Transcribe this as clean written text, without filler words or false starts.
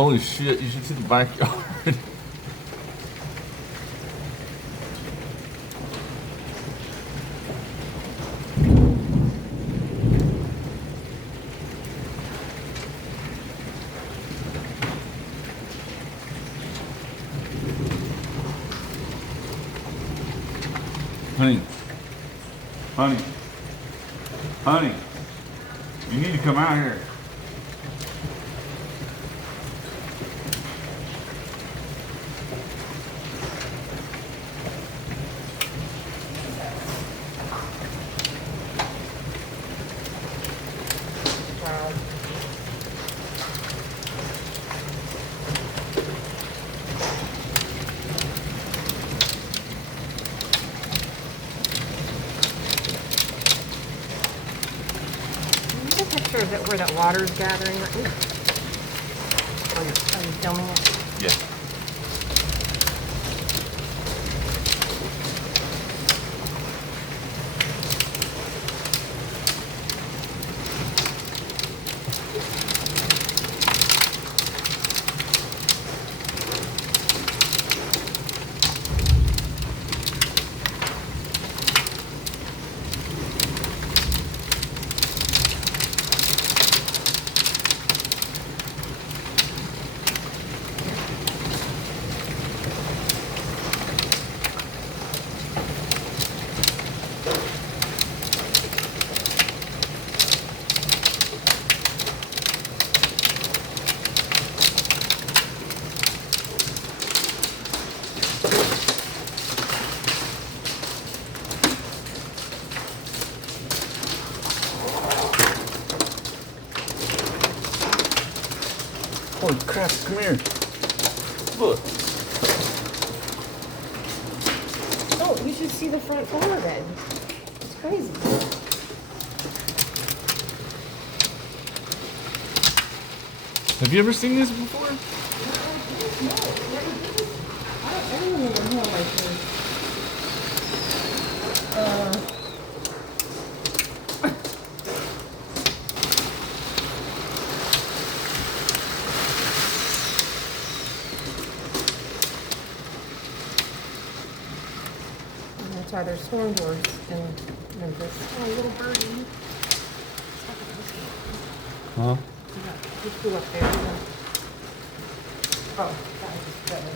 Holy shit, you should see the backyard. Honey. Honey. Honey. You need to come out here. Wow. There's a picture of it where that water's gathering. Ooh. Are you filming it? Yeah. Holy crap, come here. Look. Oh, you should see the front door then. It's crazy. Have you ever seen this before? I don't remember home like this. And that's why there's storm doors in Memphis. Oh, little birdie. Huh? You flew up there. Oh, that was just better.